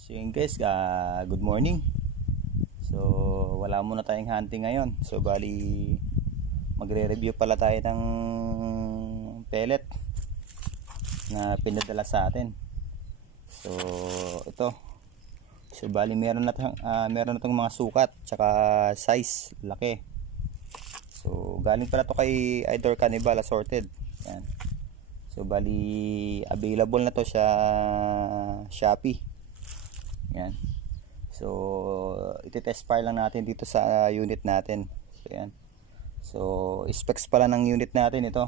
So yun guys, good morning. So wala muna tayong hunting ngayon. So bali magre-review pala tayo ng pellet na pinadala sa atin. So ito. So bali meron na tong mga sukat tsaka size, laki. So galing pala to kay Idol Cannibal Assorted. Yan. So bali available na to sa Shopee. Yan. So iti-test fire lang natin dito sa unit natin. So yan. So specs pala ng unit natin ito.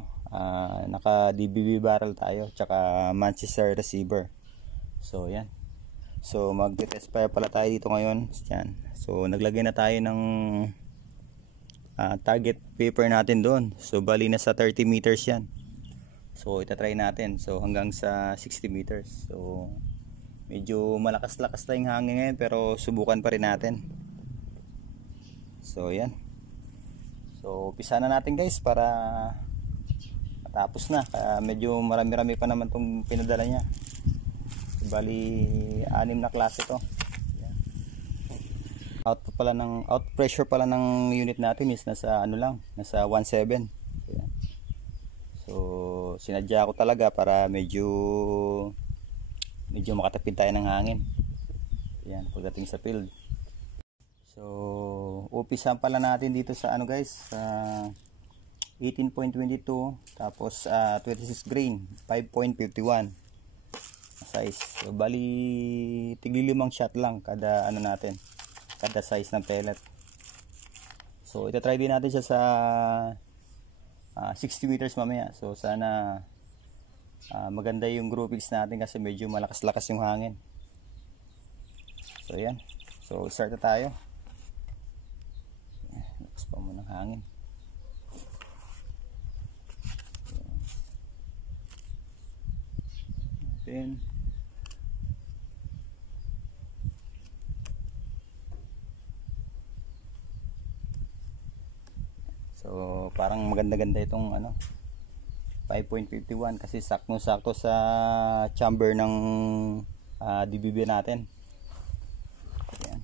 Naka DBB barrel tayo tsaka Manchester receiver. So yan. So mag-test fire pala tayo dito ngayon. Yan. So naglagay na tayo ng target paper natin doon. So bali na sa 30 meters yan. So itatry natin. So hanggang sa 60 meters. So medyo malakas-lakas tayong hangin ngayon pero subukan pa rin natin. So yan. So umpisa na natin guys para matapos na. Kaya medyo marami-rami pa naman itong pinadala niya. So, bali 6 na klase to. Yan. Out pressure pala ng unit natin is nasa ano lang, nasa 1.7. Yan. So sinadya ko talaga para medyo makatipid tayo ng hangin. Yan, pagdating sa field. So umpisahan pala natin dito sa ano guys, 18.22 tapos 26 grain 5.51 size. So bali tigli 5 shot lang kada ano natin, kada size ng pellet. So ita-try din natin siya sa 60 meters mamaya. So sana maganda yung groupings natin kasi medyo malakas-lakas yung hangin. So yan. So start na tayo. Lakas pa muna ng hangin. Then so parang maganda-ganda itong ano 5.51 kasi sakto-sakto sa chamber ng DBB natin. Ayan.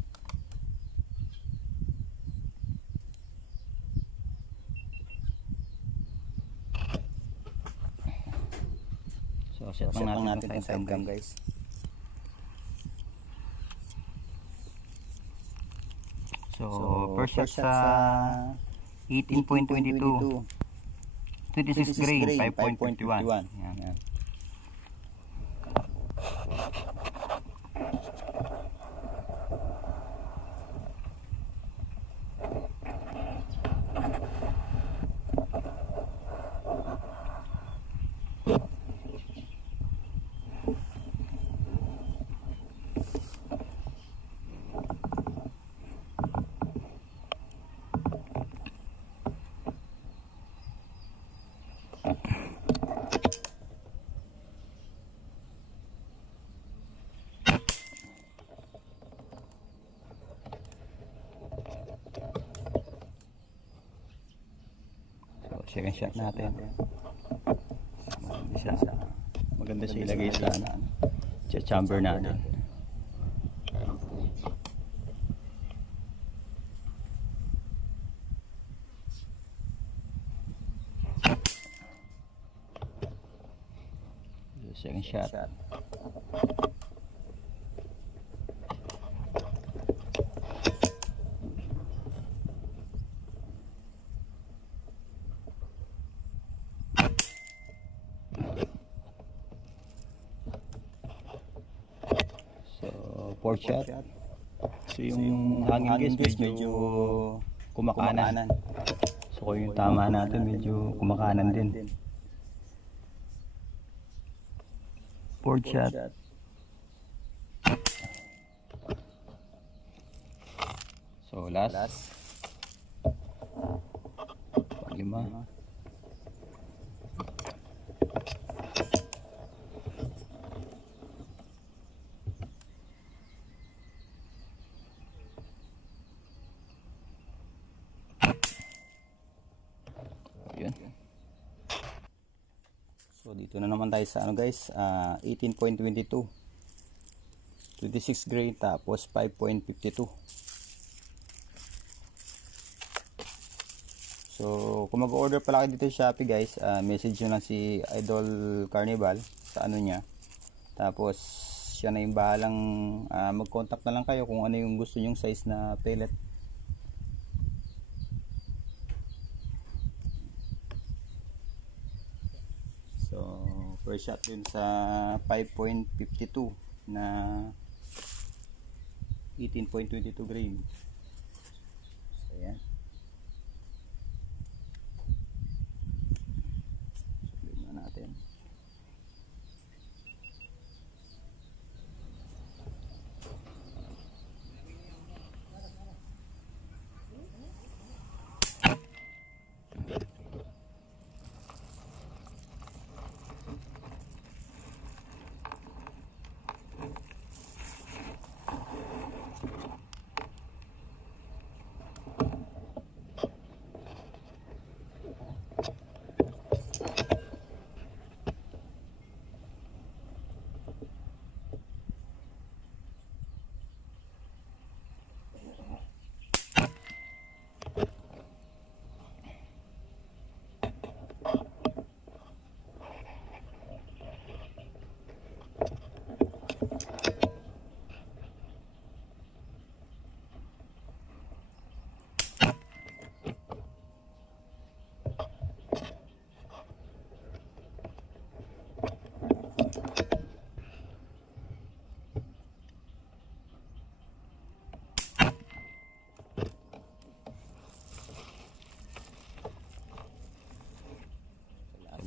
So set lang natin itong side cam guys. So first shot sa 18.22 26 grain 5.51. Yan. Second shot natin. Maganda siya ilagay sa chamber natin. Second shot. Fourth shot. So yung hangin guys medyo kumakanan. So kung yung tama natin medyo kumakanan din. Fourth shot. So last. Lima. Yun. So dito na naman tayo sa ano guys, 18.22 26 grain tapos 5.52. So kung mag-order pala kayo dito sa Shopee guys, message nyo lang si Idol Carnival sa ano niya, tapos siya na yung bahalang mag-contact na lang kayo kung ano yung gusto nyong size na pellet. So first shot dun sa 5.52 na 18.22 grain. So ayan, sulit na natin.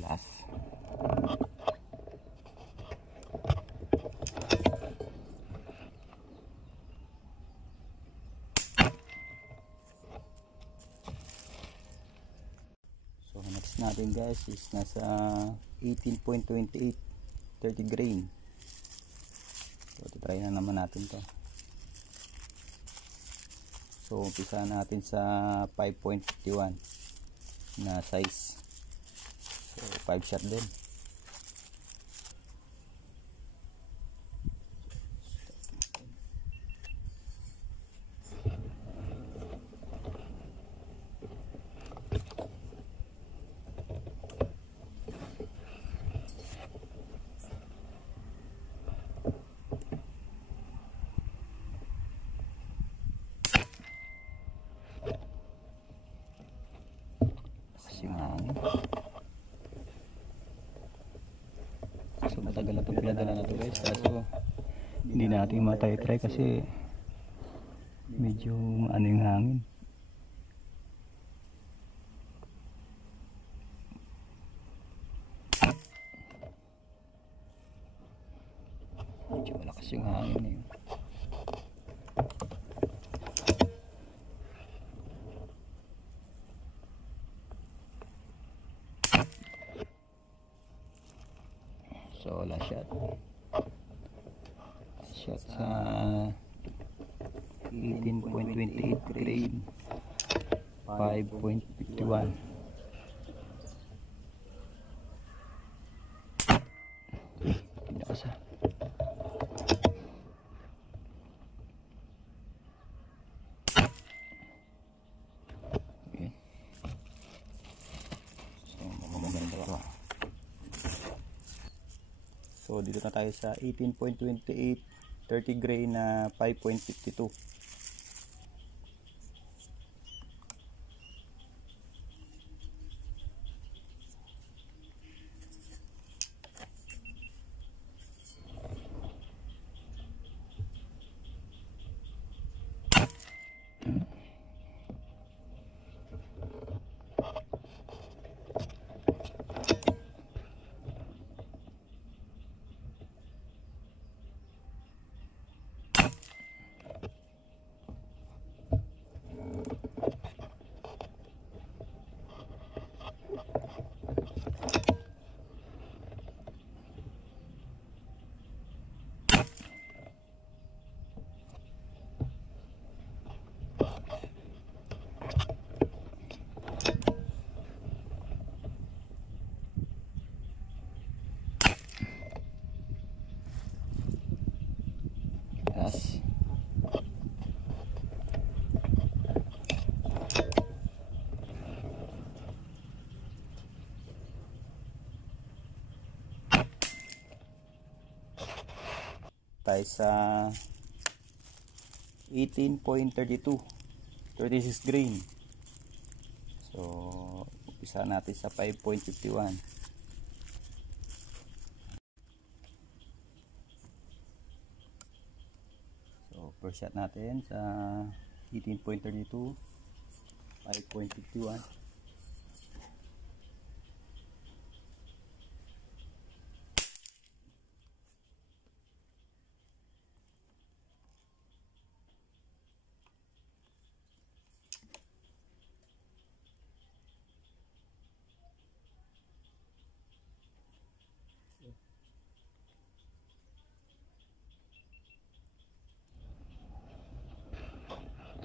Last. So next natin guys is nasa 18.28 30 grain. So try na naman natin to. So umpisa natin sa 5.51 na size. So 5 shot din. Yung hangin. So matagal na itong pinadala na ito guys, kaso hindi natin matay-try kasi medyo ano yung hangin. Medyo malakas yung hangin na yun. So last shot. Shot sa 18.28 grain, 5.51. Pinakasa. Okay. So maganda ito. So dito na tayo sa 18.28 30 grain na 5.52. guys. Tayo sa 18.32, 36 grain. So umpisa natin sa 5.51. So first shot natin sa 18.32, 5.51.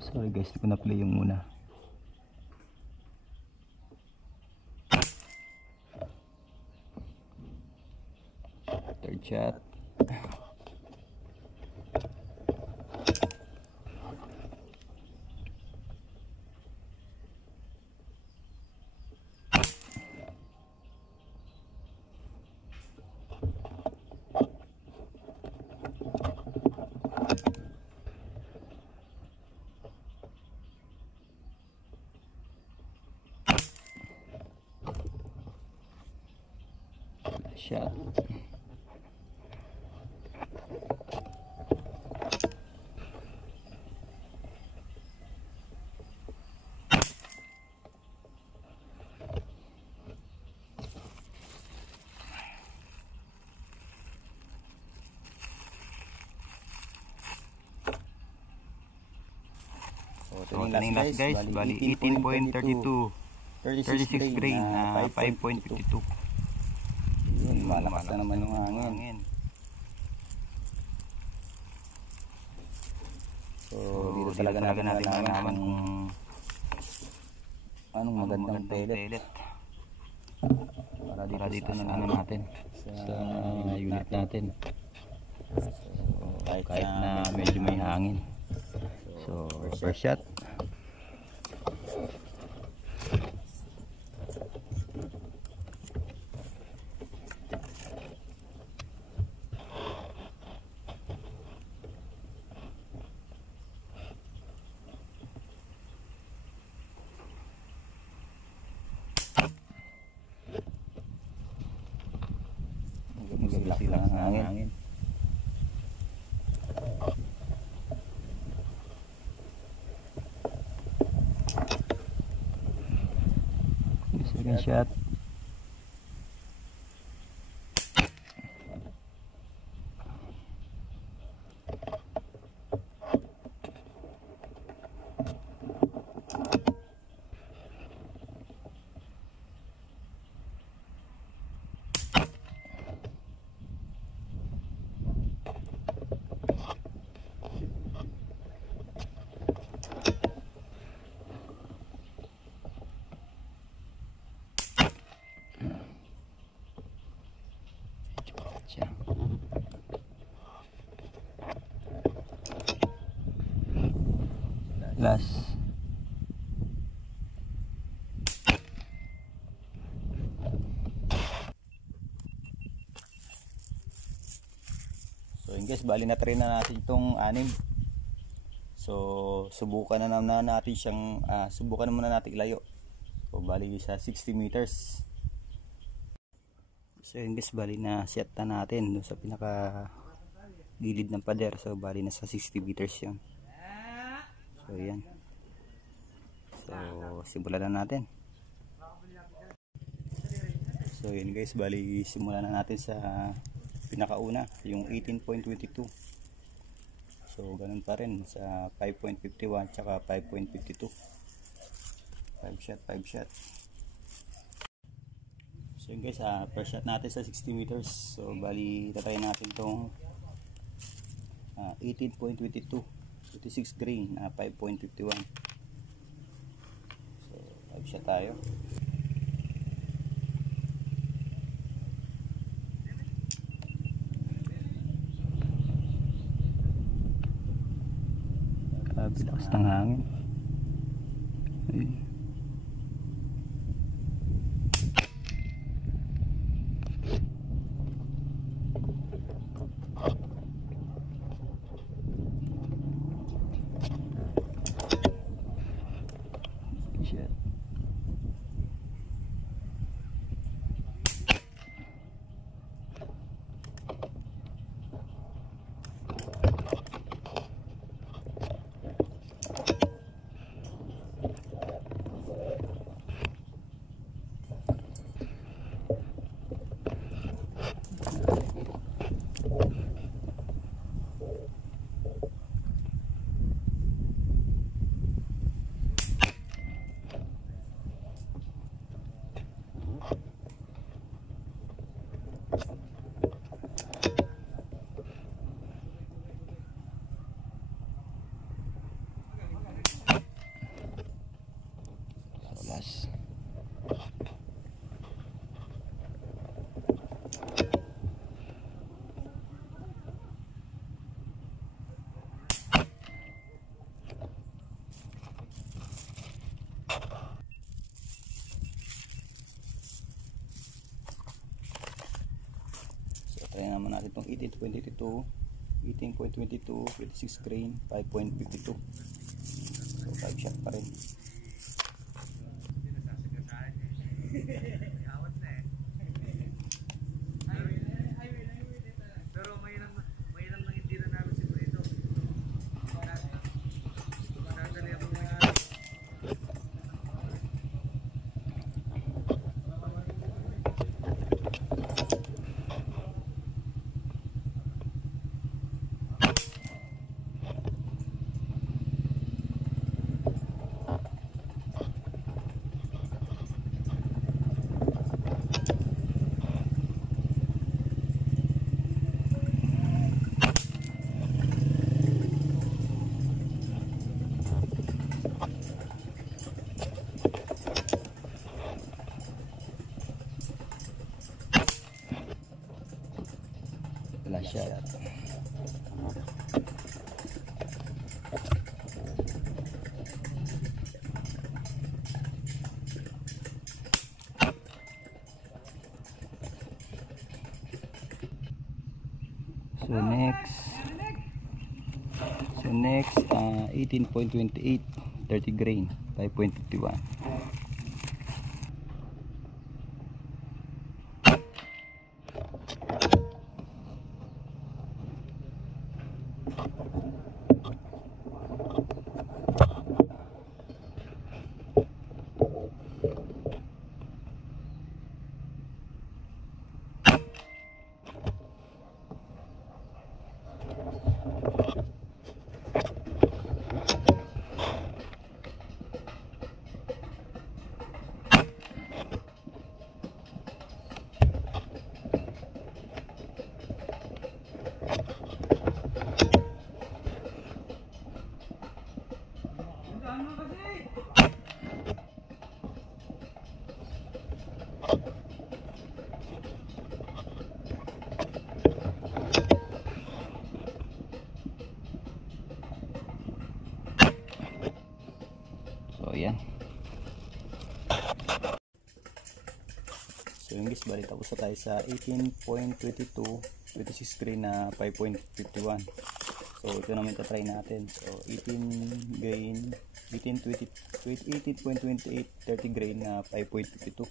Sorry guys, hindi ko na-play yung muna. Third shot. Shot. So, ito last guys, bali 18.32, 36 grain na 5.52. Yun, malakas na naman yung hangin. So dito talaga natin malalaman kung anong magandang pellet para dito na ano natin sa unit natin. So kahit na medyo may hangin. So first shot. Sila ng hangin. Second shot. Last. So yun guys, bali na train na natin itong 6. So subukan na naman natin siyang subukan na muna natin ilayo. So bali sa 60 meters. So yun guys, bali na set na natin dun sa pinaka gilid ng pader. So bali na sa 60 meters yun. So yan. So simulan na natin. So yun guys, bali simulan na natin sa pinakauna, yung 18.22. So ganun pa rin sa 5.51 tsaka 5.52. 5 shot. So yun guys, first shot natin sa 60 meters. So bali tatry natin tong 18.22, 26 grain na 5.51. So 5 shot tayo. Grabe, lakas ng hangin. Ayun. Shit. Last. Try naman natin itong 18.22, 26 grain, 5.52. So 5 shot pa rin. Pero may lang hindi na namin siguro ito. Madali ako Last shot. So next 18.28, 30 grain, 5.51. So yan. So yung guys, bali tapos na tayo sa 18.22, 26 grain na 5.51. So ito naman ito-try natin. So 18 grain, 18.28, 30 grain na 5.52.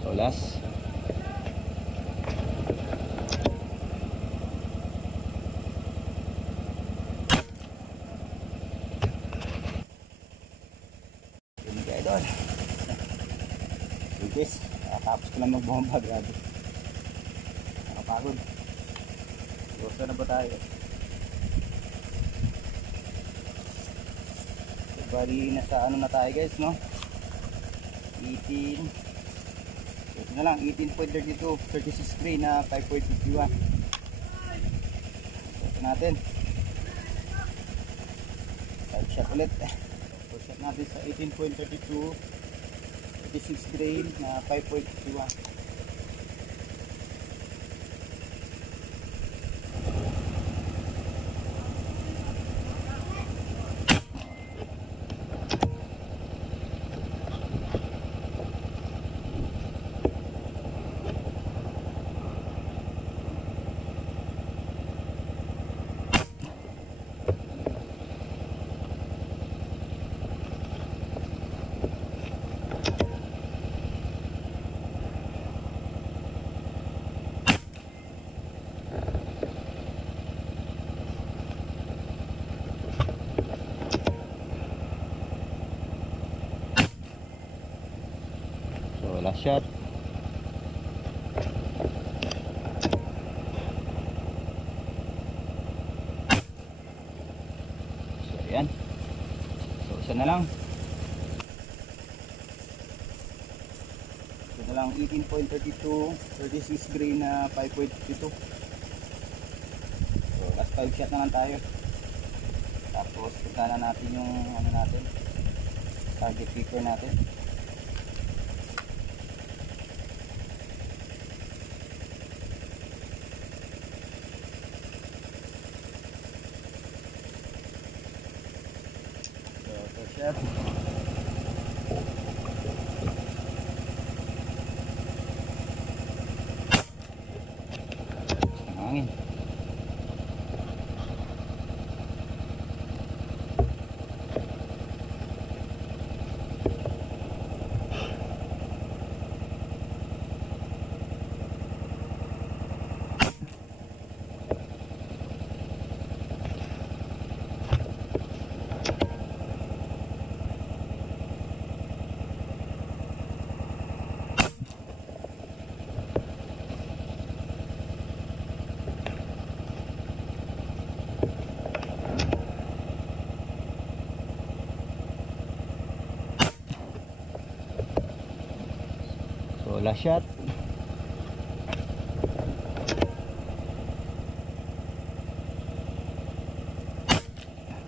So last. Tapos ko lang magbomba, grabe. Nakapagod. Gusto na ba tayo? So, bali nasa ano na tayo guys, no? 18. So, ito na lang, 18.32, 36 grain na 5.51. So, ito natin. 5 shot ulit. So, shot natin sa 18.32, 36 grain na 5.51. So, last shot. So, ayan. So, isa na lang. Ito na lang, 18.32, 36 grain na 5.52. So, last 5 shot na lang tayo. Tapos, punta na natin yung ano natin, target picker natin. So, first shot. Hangin. So, last shot.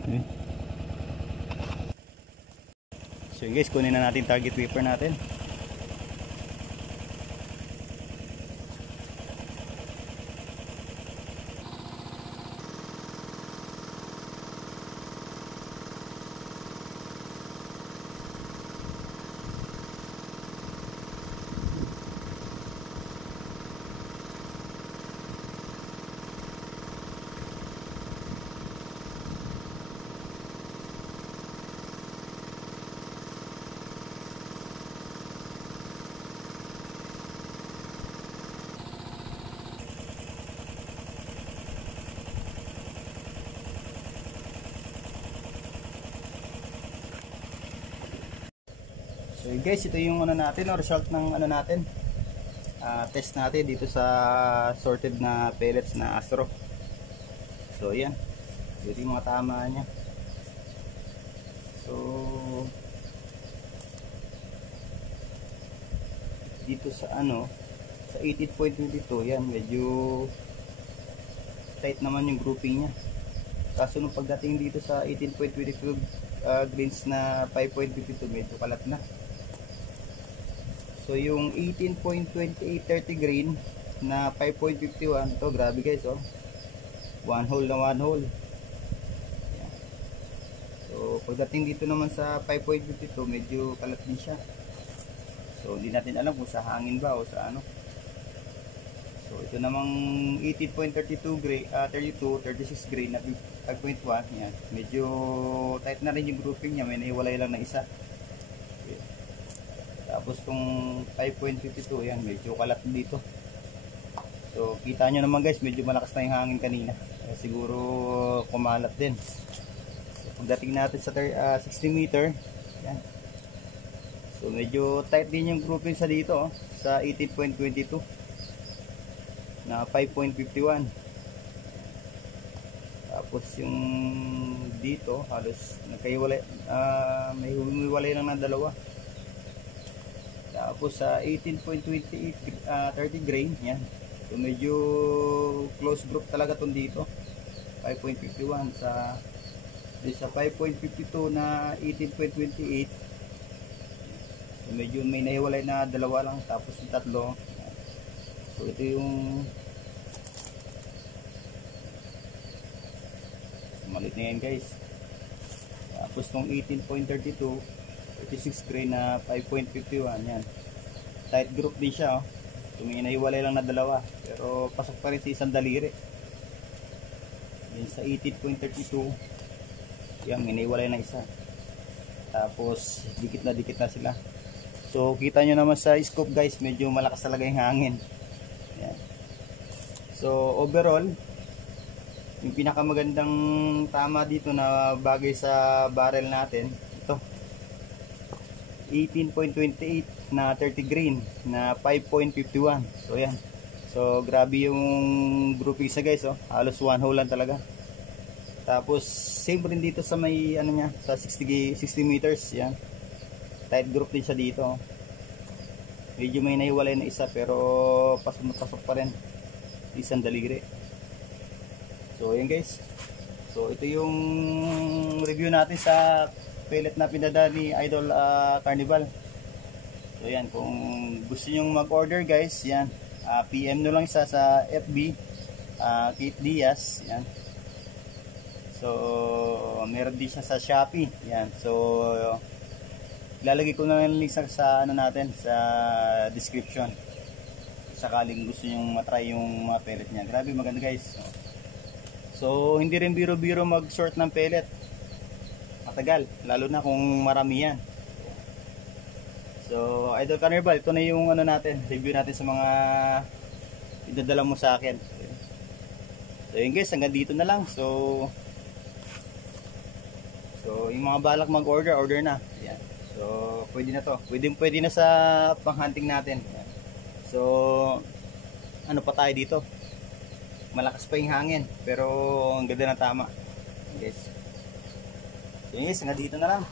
Okay. So guys, kunin na natin target paper natin. So guys, ito yung ano natin, result ng ano natin, test natin dito sa sorted na pellets na Astro. So yan, ito yung mga tama nya. So dito sa ano, sa 18.22 yan, medyo tight naman yung grouping nya. Kaso nung pagdating dito sa 18.22 grains na 5.52, medyo kalat na. So yung 18.2830 grain na 5.51, ito grabe guys, oh. One hole na one hole. Yan. So pagdating dito naman sa 5.52, medyo kalat din siya. So hindi natin alam kung sa hangin ba o sa ano. So ito namang 18.32 grain, 32, 36 grain na 5.1, yan. Medyo tight na rin yung grouping niya, may naiwalay lang na isa. Tapos itong 5.52, yan, medyo kalat dito. So kita nyo naman guys, medyo malakas na yung hangin kanina. Siguro kumalat din. So, pagdating natin sa 60 meter, yan. So medyo tight din yung grouping sa dito, oh, sa 18.22 na 5.51. Tapos yung dito halos nagkaiwalay, may humiwalay lang ng dalawa. Tapos sa 18.28 30 grain yan. So medyo close group talaga tong dito. 5.51 sa 5.52 na 18.28. So medyo may naiwalay na dalawa lang, tapos yung tatlo. So ito yung malit na yan guys. Tapos tong 18.32 36 grain na 5.51 yan. Tight group din siya, oh. So may naiwalay lang na dalawa, pero pasok pa rin sa isang daliri. Yan sa 18.32 yan, may naiwalay na isa. Tapos dikit na sila. So kita nyo naman sa scope guys, medyo malakas talaga yung hangin. Yan. So overall, yung pinakamagandang tama dito na bagay sa barrel natin, ito 18.28 na 30 grain na 5.51. So yan. So grabe yung grouping sa guys, oh. Halos one hole lang talaga. Tapos same rin dito sa may ano niya, sa 60 meters, yan. Tight group din siya dito, oh. Medyo may naiwalay na isa, pero pasok pa rin isang daliri. So yan guys. So ito yung review natin sa pellet na pinadala ni Idol Carnival. So yan, kung gusto niyo mag-order guys, yan, PM nyo lang sa FB, Kate Diaz, yan. So meron din siya sa Shopee, yan. So ilalagay ko na lang link sa ano natin, sa description, sakaling gusto niyo matry yung mga pellet niya. Grabe maganda guys. So hindi rin biro-biro mag-sort ng pellet, matagal, lalo na kung marami yan. So Idol Carnival, ito na yung ano natin, review natin sa mga idadala mo sa akin. So yun guys, hanggang dito na lang. So yung mga balak mag-order, order na. Yan. So pwede na to, pwede na sa pang-hunting natin. Yan. So ano pa tayo dito, malakas pa yung hangin, pero ang ganda na tama guys. So yun guys, hanggang dito na lang.